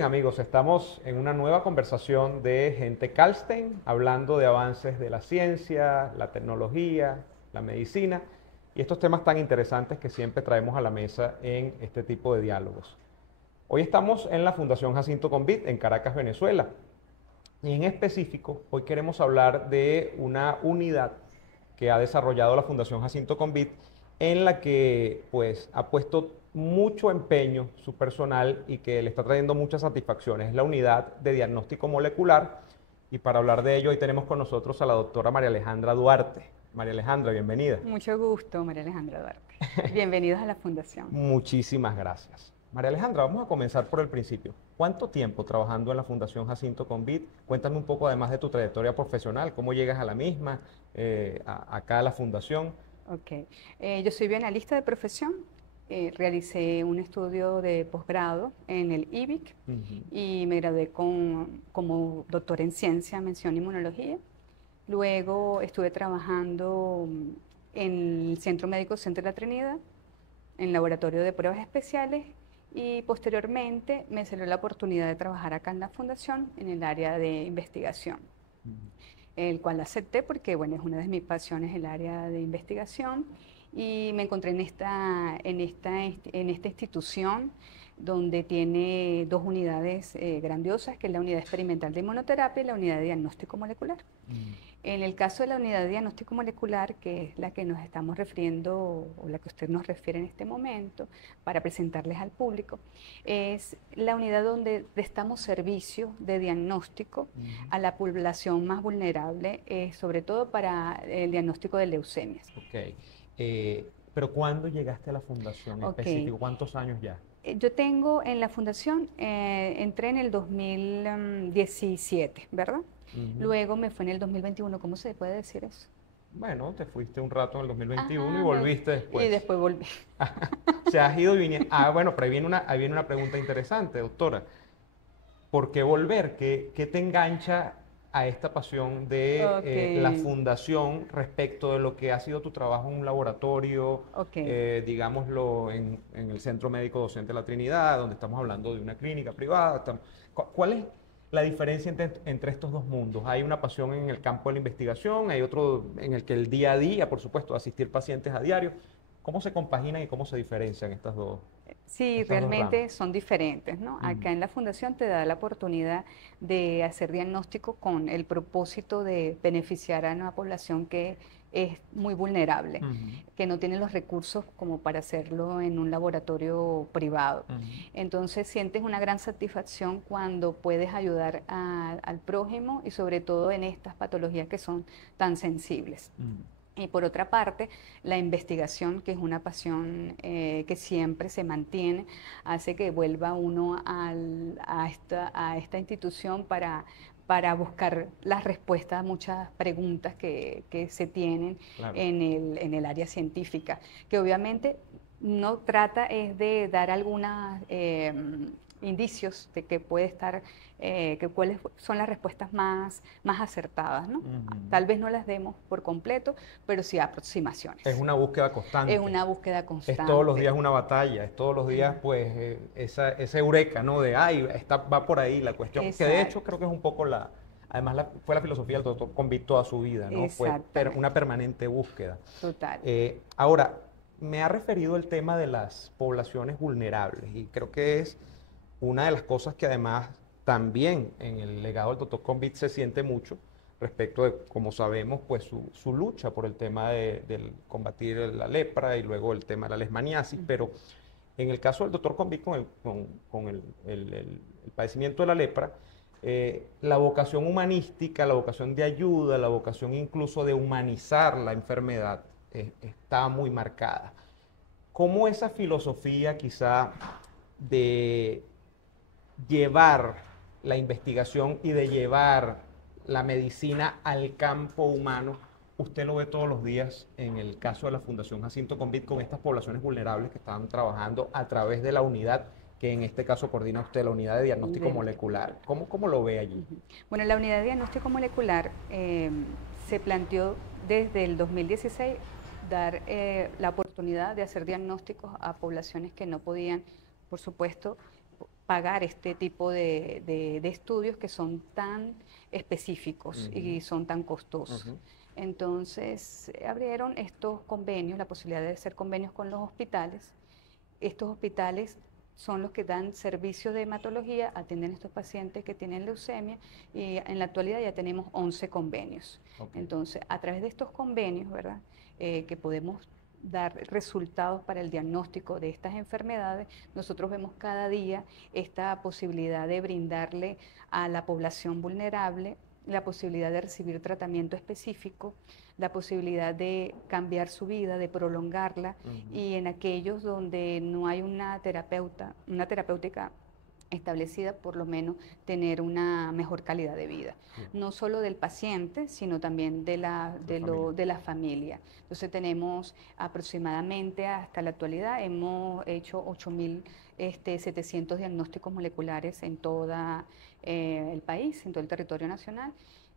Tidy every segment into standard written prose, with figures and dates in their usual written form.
bien, amigos, estamos en una nueva conversación de Gente Kalstein, hablando de avances de la ciencia, la tecnología, la medicina y estos temas tan interesantes que siempre traemos a la mesa en este tipo de diálogos. Hoy estamos en la Fundación Jacinto Convit en Caracas, Venezuela. Y en específico, hoy queremos hablar de una unidad que ha desarrollado la Fundación Jacinto Convit, en la que pues ha puesto mucho empeño su personal y que le está trayendo muchas satisfacciones. Es la unidad de diagnóstico molecular, y para hablar de ello hoy tenemos con nosotros a la doctora María Alejandra Duarte. María Alejandra, bienvenida. Mucho gusto, María Alejandra Duarte. Bienvenidos a la Fundación. Muchísimas gracias. María Alejandra, vamos a comenzar por el principio. ¿Cuánto tiempo trabajando en la Fundación Jacinto Convit? Cuéntame un poco además de tu trayectoria profesional, cómo llegas a la misma, acá a la Fundación. Ok. Yo soy bioanalista de profesión. Realicé un estudio de posgrado en el IBIC Ujú. y me gradué como doctora en ciencia, mención inmunología. Luego estuve trabajando en el Centro Médico Centro de la Trinidad, en laboratorio de pruebas especiales, y posteriormente me salió la oportunidad de trabajar acá en la Fundación en el área de investigación, el cual acepté porque, bueno, es una de mis pasiones el área de investigación, y me encontré en esta institución donde tiene dos unidades grandiosas, que es la unidad experimental de inmunoterapia y la unidad de diagnóstico molecular. Mm. En el caso de la unidad de diagnóstico molecular, que es la que nos estamos refiriendo o la que usted nos refiere en este momento para presentarles al público, es la unidad donde prestamos servicio de diagnóstico Ujú. a la población más vulnerable, sobre todo para el diagnóstico de leucemias. Ok. Pero ¿cuándo llegaste a la fundación Ok. específico? ¿Cuántos años ya? Yo tengo en la fundación, entré en el 2017, ¿verdad? Ujú. Luego me fue en el 2021. ¿Cómo se puede decir eso? Bueno, te fuiste un rato en el 2021 y Ajá, volviste y después. después volví. Se has ido y viniendo. Ah, bueno, pero ahí viene una pregunta interesante, doctora. ¿Por qué volver? ¿Qué te engancha a esta pasión de Ok, la fundación respecto de lo que ha sido tu trabajo en un laboratorio, ok. digámoslo, en el Centro Médico Docente de la Trinidad, donde estamos hablando de una clínica privada? ¿Cuál es la diferencia entre estos dos mundos? Hay una pasión en el campo de la investigación, hay otro en el que el día a día, por supuesto, asistir pacientes a diario. ¿Cómo se compaginan y cómo se diferencian Sí, estas dos ramas? realmente son diferentes, ¿no? Ujú. Acá en la fundación te da la oportunidad de hacer diagnóstico con el propósito de beneficiar a una población que es muy vulnerable, Ujú. que no tiene los recursos como para hacerlo en un laboratorio privado. Ujú. Entonces sientes una gran satisfacción cuando puedes ayudar al prójimo, y sobre todo en estas patologías que son tan sensibles. Ujú. Y por otra parte, la investigación, que es una pasión que siempre se mantiene, hace que vuelva uno a esta institución para buscar las respuestas a muchas preguntas que se tienen Claro. en el área científica, que obviamente no trata es de dar algunos indicios de que puede estar, que cuáles son las respuestas más acertadas, ¿no? Ujú. Tal vez no las demos por completo, pero sí Es aproximaciones. una búsqueda Es constante. una búsqueda Es todos los días constante. una batalla, es todos los días, Eh, pues, esa eureka, ¿no? De, ay, va por ahí la cuestión. Que de hecho Exacto, creo que es un poco además fue la filosofía del doctor Convict toda su vida, ¿no? Fue una exactamente, permanente búsqueda. total. Ahora, me ha referido el tema de las poblaciones vulnerables, y creo que es una de las cosas que además también en el legado del doctor Convict se siente mucho respecto de, como sabemos, pues su lucha por el tema del combatir la lepra y luego el tema de la leishmaniasis. Ujú. Pero en el caso del doctor Convict con el padecimiento de la lepra, la vocación humanística, la vocación de ayuda, la vocación incluso de humanizar la enfermedad está muy marcada. ¿Cómo esa filosofía quizá de llevar la investigación y de llevar la medicina al campo humano, usted lo ve todos los días en el caso de la Fundación Jacinto Convit con estas poblaciones vulnerables que están trabajando a través de la unidad que en este caso coordina usted, la unidad de diagnóstico Diagnóstico molecular? molecular. ¿Cómo lo ve allí? Ujú. Bueno, la unidad de diagnóstico molecular se planteó desde el 2016 dar la oportunidad de hacer diagnósticos a poblaciones que no podían, por supuesto, pagar este tipo de estudios que son tan específicos y son tan costosos. Entonces abrieron estos convenios, la posibilidad de hacer convenios con los hospitales. Estos hospitales son los que dan servicios de hematología, atienden a estos pacientes que tienen leucemia y en la actualidad ya tenemos 11 convenios. Entonces, a través de estos convenios, ¿verdad? Que podemos dar resultados para el diagnóstico de estas enfermedades, nosotros vemos cada día esta posibilidad de brindarle a la población vulnerable la posibilidad de recibir tratamiento específico, la posibilidad de cambiar su vida, de prolongarla, y en aquellos donde no hay una terapéutica establecida, por lo menos tener una mejor calidad de vida, no solo del paciente, sino también de la familia. Entonces tenemos aproximadamente hasta la actualidad, hemos hecho 8.700 diagnósticos moleculares en todo el país, en todo el territorio nacional.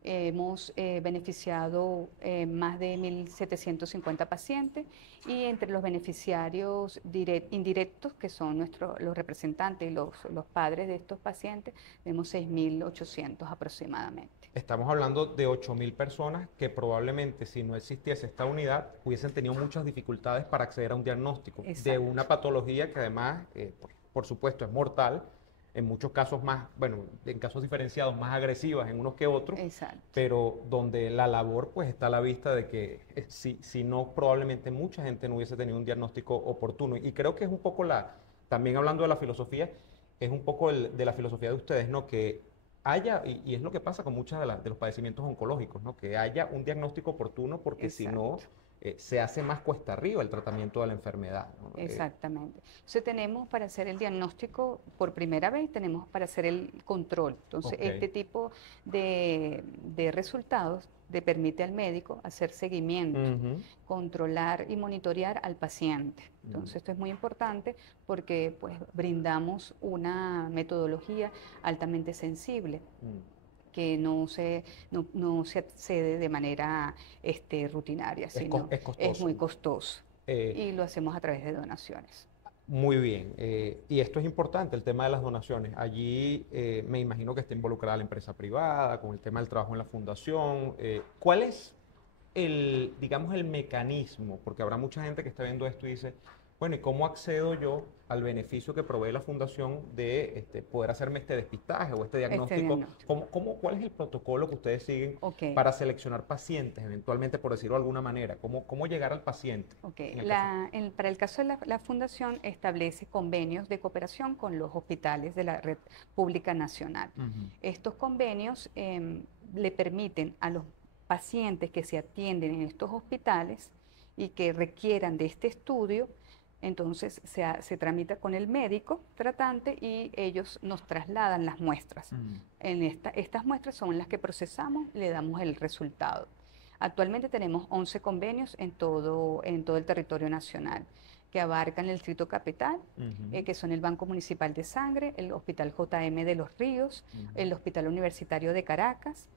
Hemos beneficiado más de 1.750 pacientes y entre los beneficiarios indirectos, que son los representantes y los padres de estos pacientes, tenemos 6.800 aproximadamente. Estamos hablando de 8.000 personas que probablemente si no existiese esta unidad hubiesen tenido muchas dificultades para acceder a un diagnóstico de una patología que además, por supuesto, es mortal. En muchos casos más, bueno, en casos diferenciados, más agresivas en unos que otros, pero donde la labor pues está a la vista de que si no, probablemente mucha gente no hubiese tenido un diagnóstico oportuno. Y creo que es un poco también hablando de la filosofía, es un poco de la filosofía de ustedes, ¿no? Que haya, y es lo que pasa con muchos de los padecimientos oncológicos, ¿no? Que haya un diagnóstico oportuno porque si no se hace más cuesta arriba el tratamiento de la enfermedad, ¿no? Exactamente. Entonces tenemos para hacer el diagnóstico por primera vez, tenemos para hacer el control. Entonces este tipo de resultados le permite al médico hacer seguimiento, controlar y monitorear al paciente. Entonces esto es muy importante porque pues brindamos una metodología altamente sensible. Que no se accede de manera rutinaria, sino es muy costoso. Y lo hacemos a través de donaciones. Muy bien. Y esto es importante, el tema de las donaciones. Allí me imagino que está involucrada la empresa privada, con el tema del trabajo en la fundación. ¿Cuál es digamos, el mecanismo? Porque habrá mucha gente que está viendo esto y dice, bueno, ¿y cómo accedo yo al beneficio que provee la fundación de poder hacerme este despistaje o este diagnóstico? ¿Cuál es el protocolo que ustedes siguen para seleccionar pacientes, eventualmente, por decirlo de alguna manera? ¿Cómo llegar al paciente? Para el caso de la fundación establece convenios de cooperación con los hospitales de la red pública nacional. Estos convenios le permiten a los pacientes que se atienden en estos hospitales y que requieran de este estudio, entonces se tramita con el médico tratante y ellos nos trasladan las muestras. Estas muestras son las que procesamos y le damos el resultado. Actualmente tenemos 11 convenios en todo el territorio nacional que abarcan el Distrito Capital, que son el Banco Municipal de Sangre, el Hospital JM de Los Ríos, el Hospital Universitario de Caracas.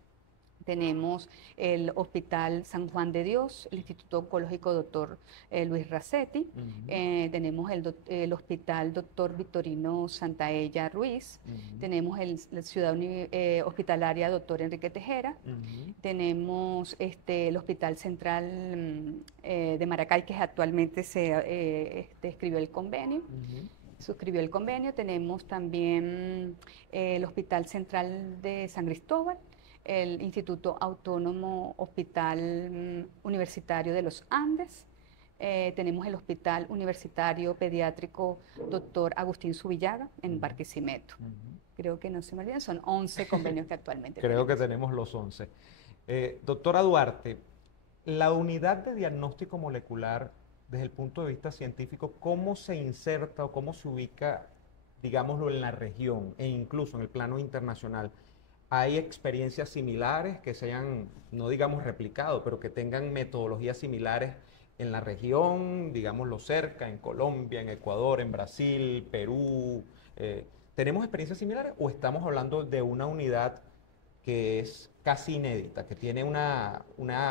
Tenemos el Hospital San Juan de Dios, el Instituto Oncológico Dr. Luis Racetti, tenemos el Hospital Dr. Victorino Santaella Ruiz, tenemos la Ciudad Hospitalaria Dr. Enrique Tejera, tenemos el Hospital Central de Maracay, que actualmente se escribió el convenio. Suscribió el convenio. Tenemos también el Hospital Central de San Cristóbal, el Instituto Autónomo Hospital Universitario de los Andes, tenemos el Hospital Universitario Pediátrico Dr. Agustín Zubillaga en Barquisimeto. Creo que no se me olvidan, son 11 convenios que actualmente Creo que tenemos los 11. Doctora Duarte, la unidad de diagnóstico molecular, desde el punto de vista científico, ¿cómo se inserta o cómo se ubica, digámoslo, en la región e incluso en el plano internacional? ¿Hay experiencias similares que se hayan, no digamos replicado, pero que tengan metodologías similares en la región, digámoslo cerca, en Colombia, en Ecuador, en Brasil, Perú? ¿Tenemos experiencias similares o estamos hablando de una unidad que es casi inédita, que tiene una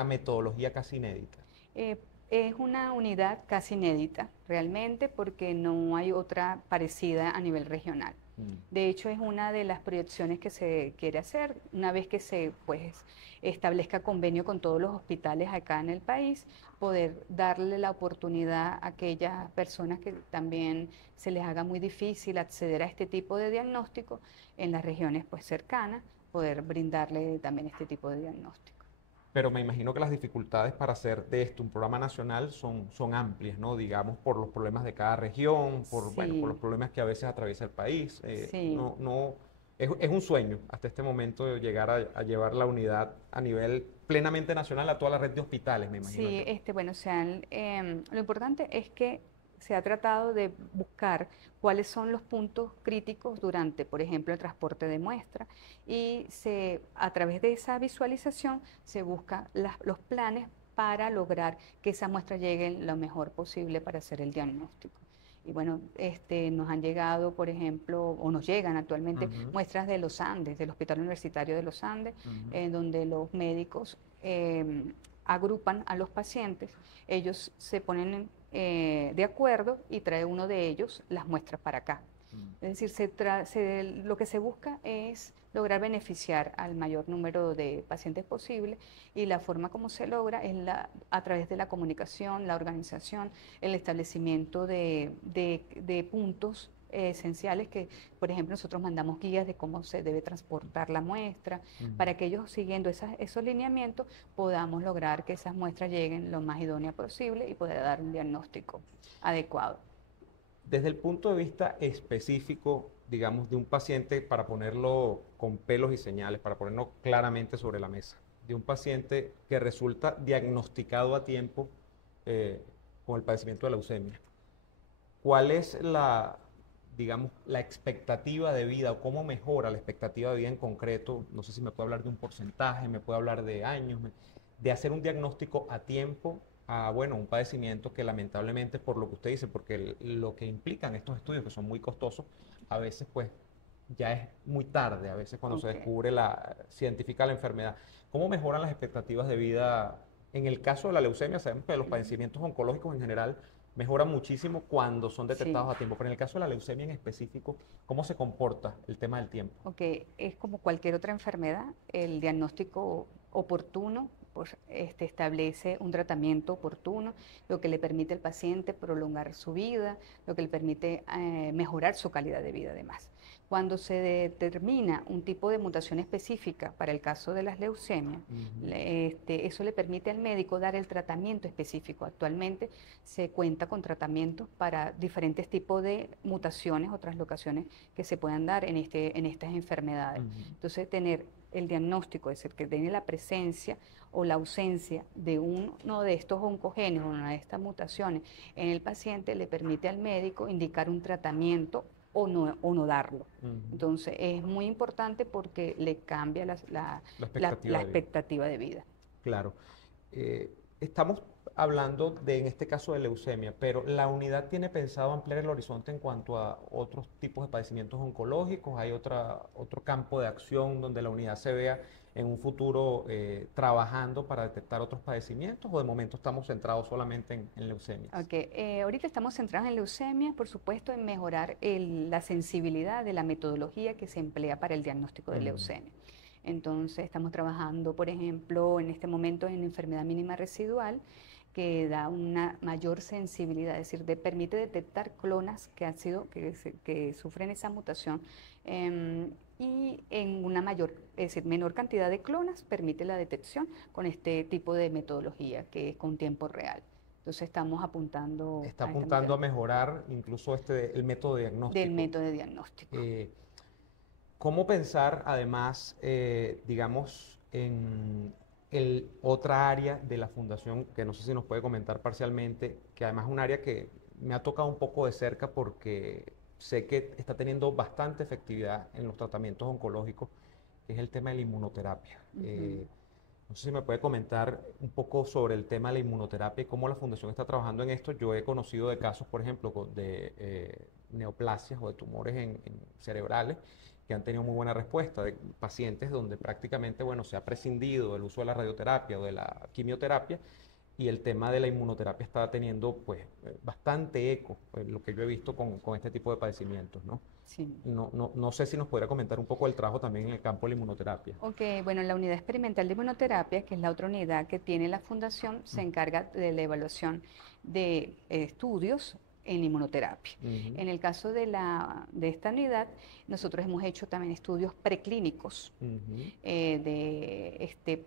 metodología casi inédita? Es una unidad casi inédita, realmente, porque no hay otra parecida a nivel regional. Mm. De hecho, es una de las proyecciones que se quiere hacer una vez que se pues, establezca convenio con todos los hospitales acá en el país, poder darle la oportunidad a aquellas personas que también se les haga muy difícil acceder a este tipo de diagnóstico en las regiones pues, cercanas, poder brindarle también este tipo de diagnóstico. Pero me imagino que las dificultades para hacer de esto un programa nacional son amplias, ¿no? Digamos, por los problemas de cada región, bueno, por los Sí, problemas que a veces atraviesa el país. sí. Es un sueño hasta este momento de llegar a llevar la unidad a nivel plenamente nacional a toda la red de hospitales, me imagino Sí, yo. bueno, o sea, lo importante es que se ha tratado de buscar cuáles son los puntos críticos durante, por ejemplo, el transporte de muestra y a través de esa visualización se buscan los planes para lograr que esa muestra llegue lo mejor posible para hacer el diagnóstico. Y bueno, nos han llegado, por ejemplo, o nos llegan actualmente Ujú, muestras de los Andes, del Hospital Universitario de los Andes, ujú. en donde los médicos agrupan a los pacientes, ellos se ponen de acuerdo y trae uno de ellos las muestras para acá. Mm. Es decir, lo que se busca es lograr beneficiar al mayor número de pacientes posible y la forma como se logra es a través de la comunicación, la organización, el establecimiento de puntos esenciales que, por ejemplo, nosotros mandamos guías de cómo se debe transportar la muestra, Mm. para que ellos siguiendo esos lineamientos podamos lograr que esas muestras lleguen lo más idónea posible y poder dar un diagnóstico adecuado. Desde el punto de vista específico, digamos, de un paciente, para ponerlo con pelos y señales, para ponerlo claramente sobre la mesa, de un paciente que resulta diagnosticado a tiempo eh, con el padecimiento de leucemia, ¿cuál es digamos, la expectativa de vida o cómo mejora la expectativa de vida en concreto? No sé si me puede hablar de un porcentaje, me puede hablar de años, de hacer un diagnóstico a tiempo a, bueno, un padecimiento que lamentablemente, por lo que usted dice, porque lo que implican estos estudios, que son muy costosos, a veces pues ya es muy tarde, a veces cuando se Ok. descubre científica la enfermedad. ¿Cómo mejoran las expectativas de vida? En el caso de la leucemia, sabemos que los Ujú. padecimientos oncológicos en general mejoran muchísimo cuando son detectados Sí. a tiempo, pero en el caso de la leucemia en específico, ¿cómo se comporta el tema del tiempo? Ok, es como cualquier otra enfermedad, el diagnóstico oportuno pues, establece un tratamiento oportuno, lo que le permite al paciente prolongar su vida, lo que le permite mejorar su calidad de vida además. Cuando se determina un tipo de mutación específica para el caso de las leucemias, Ujú, eso le permite al médico dar el tratamiento específico. Actualmente se cuenta con tratamientos para diferentes tipos de mutaciones o translocaciones que se puedan dar en estas enfermedades. ujú. Entonces, tener el diagnóstico, es decir, que tiene la presencia o la ausencia de uno de estos oncogenes o una de estas mutaciones en el paciente le permite al médico indicar un tratamiento o no darlo. Ujú. Entonces, es muy importante porque le cambia La expectativa la de vida. expectativa de vida. Claro. Estamos hablando de, en este caso, de leucemia, pero ¿la unidad tiene pensado ampliar el horizonte en cuanto a otros tipos de padecimientos oncológicos? ¿Hay otro campo de acción donde la unidad se vea en un futuro trabajando para detectar otros padecimientos? ¿O de momento estamos centrados solamente en leucemias? Ok, ahorita estamos centrados en leucemia, por supuesto, en mejorar la sensibilidad de la metodología que se emplea para el diagnóstico de Mm, leucemia. Entonces, estamos trabajando, por ejemplo, en este momento en enfermedad mínima residual, que da una mayor sensibilidad, es decir, permite detectar clonas que han sido, que sufren esa mutación y en una mayor, es decir, menor cantidad de clonas permite la detección con este tipo de metodología que es con tiempo real. Entonces estamos apuntando está a esta apuntando a misión mejorar incluso el método del diagnóstico. método de diagnóstico. Eh, ¿Cómo pensar además, digamos, en otra área de la fundación, que no sé si nos puede comentar parcialmente, que además es un área que me ha tocado un poco de cerca porque sé que está teniendo bastante efectividad en los tratamientos oncológicos, que es el tema de la inmunoterapia? Ujú. No sé si me puede comentar un poco sobre el tema de la inmunoterapia y cómo la fundación está trabajando en esto. Yo he conocido de casos, por ejemplo, de neoplasias o de tumores cerebrales que han tenido muy buena respuesta, de pacientes donde prácticamente, bueno, se ha prescindido del uso de la radioterapia o de la quimioterapia y el tema de la inmunoterapia está teniendo pues bastante eco, lo que yo he visto con este tipo de padecimientos, ¿no? Sí. No sé si nos podría comentar un poco el trabajo también en el campo de la inmunoterapia. Ok, bueno, la unidad experimental de inmunoterapia, que es la otra unidad que tiene la fundación, se encarga de la evaluación de estudios en inmunoterapia. Ujú, En el caso de esta unidad, nosotros hemos hecho también estudios preclínicos ujú,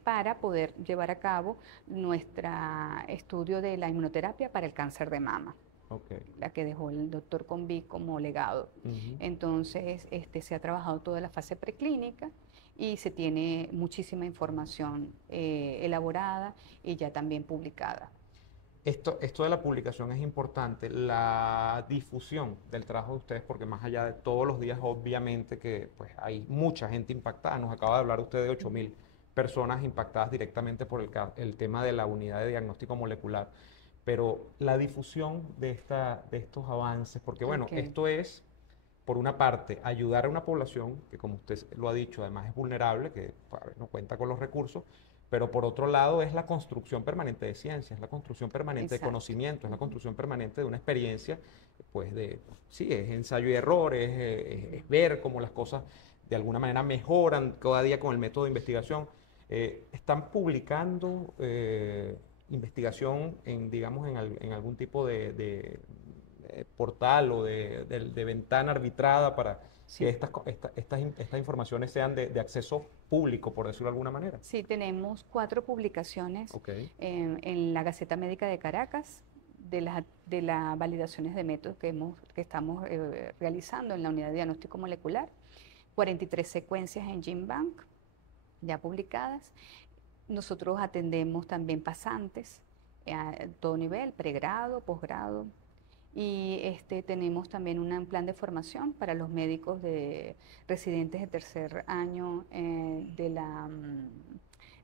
para poder llevar a cabo nuestro estudio de la inmunoterapia para el cáncer de mama, ok, la que dejó el doctor Conví como legado. ujú. Entonces, se ha trabajado toda la fase preclínica y se tiene muchísima información elaborada y ya también publicada. Esto de la publicación es importante, la difusión del trabajo de ustedes, porque más allá de todos los días, obviamente que pues, hay mucha gente impactada. Nos acaba de hablar usted de 8.000 personas impactadas directamente por el tema de la unidad de diagnóstico molecular. Pero la difusión de estos avances, porque bueno, Ok, esto es, por una parte, ayudar a una población que, como usted lo ha dicho, además es vulnerable, que a ver, no cuenta con los recursos, pero por otro lado es la construcción permanente de ciencia, es la construcción permanente de exacto. conocimiento, es la Ujú. construcción permanente de una experiencia, pues sí, es ensayo y error, es ver cómo las cosas de alguna manera mejoran cada día con el método de investigación. Están publicando investigación en, digamos, en algún tipo de portal o de ventana arbitrada para que Sí. estas informaciones sean de acceso público, por decirlo de alguna manera. Sí, tenemos 4 publicaciones Ok, en la Gaceta Médica de Caracas de las validaciones de métodos que estamos realizando en la unidad de diagnóstico molecular, 43 secuencias en GenBank ya publicadas. Nosotros atendemos también pasantes a todo nivel, pregrado, posgrado, y tenemos también un plan de formación para los médicos residentes de tercer año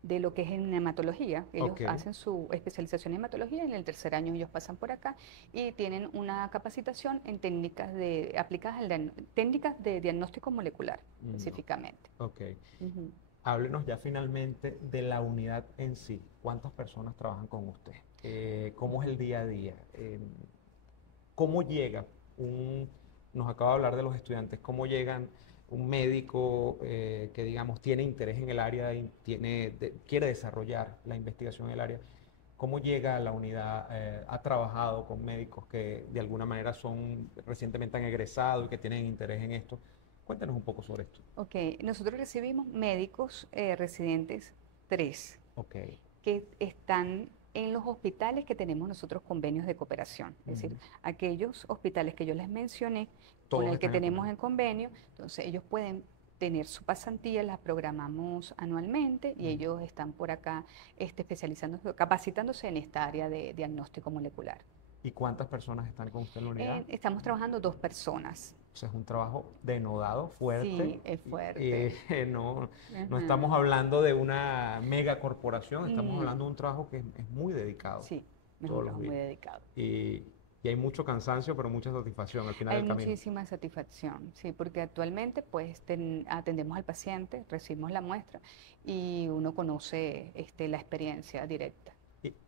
de lo que es en hematología. Ellos ok. hacen su especialización en hematología y en el tercer año ellos pasan por acá y tienen una capacitación en aplicadas técnicas de diagnóstico molecular No, específicamente. ok. Ujú. Háblenos ya finalmente de la unidad en sí. ¿Cuántas personas trabajan con usted? ¿Cómo es el día a día? ¿Cómo llega un, nos acaba de hablar de los estudiantes, cómo llegan un médico que, digamos, tiene interés en el área y quiere desarrollar la investigación en el área? ¿Cómo llega a la unidad? ¿Ha trabajado con médicos que de alguna manera recientemente han egresado y que tienen interés en esto? Cuéntanos un poco sobre esto. Ok, nosotros recibimos médicos residentes 3 Ok. que están en los hospitales que tenemos nosotros convenios de cooperación. Es decir, Ujú. aquellos hospitales que yo les mencioné, con Todos el que están en tenemos convenio. en convenio, entonces ellos pueden tener su pasantía, las programamos anualmente y Ujú. ellos están por acá especializándose, capacitándose en esta área de diagnóstico molecular. ¿Y cuántas personas están con usted en la unidad? Estamos trabajando 2 personas. O sea, es un trabajo denodado, fuerte. Sí, es Y, fuerte. no estamos Ajá. hablando de una mega corporación, estamos No, hablando de un trabajo que es muy dedicado sí, es un todos los trabajo muy días. dedicado. Y, y hay mucho cansancio, pero mucha satisfacción al final Hay del camino. muchísima satisfacción, sí, porque actualmente pues atendemos al paciente, recibimos la muestra y uno conoce la experiencia directa.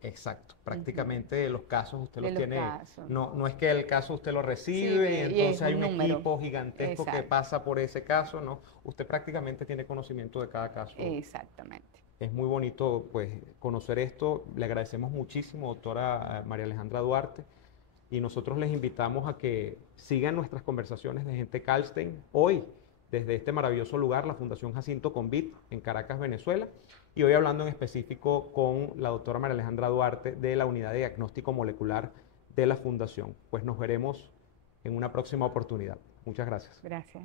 Exacto, Ujú. prácticamente los casos usted De los los tiene, casos. no es que el caso usted lo Sí, recibe y y es entonces hay un un número. equipo gigantesco que Exacto, pasa por ese caso, no, usted prácticamente tiene conocimiento de cada caso. exactamente. Es muy bonito pues conocer esto. Le agradecemos muchísimo, doctora María Alejandra Duarte, y nosotros les invitamos a que sigan nuestras conversaciones de Gente Calstein hoy desde este maravilloso lugar, la Fundación Jacinto Convit en Caracas, Venezuela, y hoy hablando en específico con la doctora María Alejandra Duarte de la Unidad de Diagnóstico Molecular de la Fundación. Pues nos veremos en una próxima oportunidad. Muchas gracias. Gracias.